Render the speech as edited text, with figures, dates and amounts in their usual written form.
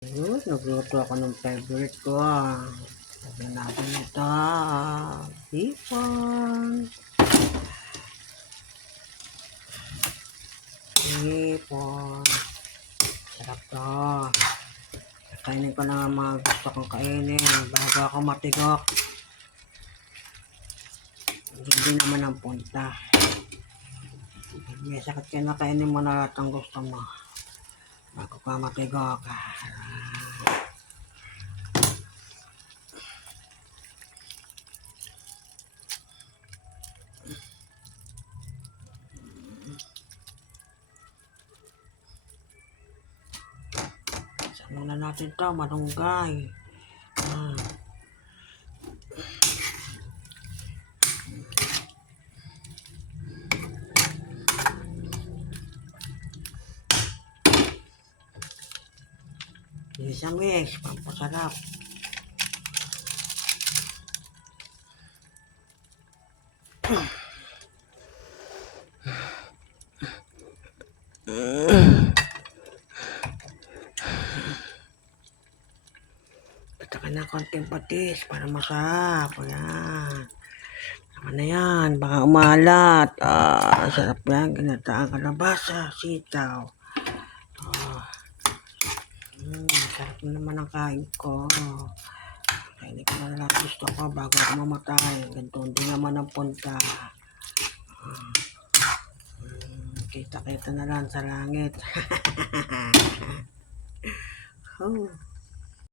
Nagluto ako ng favorite ko. Lagyan natin ito. Hipon. Hipon. Sarap to. Kainin ko na mga gusto kong kainin bago ako matigok. Hindi naman ang punta. May sakit ka na, kainin mo na lahat ang gusto mo bago ka matigok. Muna natin ito, malunggay. Isang mix, pampasarap. Patakan na konting patis para masarap. Ayan. Tama na yan. Baka umalat. Sarap yan. Ginataang kalabasa, sitaw. Sarap naman ang kain ko. Kainin ko na lahat gusto ko bago ako mamatay. Ganito hindi naman ang punta. Kita-kita na lang sa langit. Oh.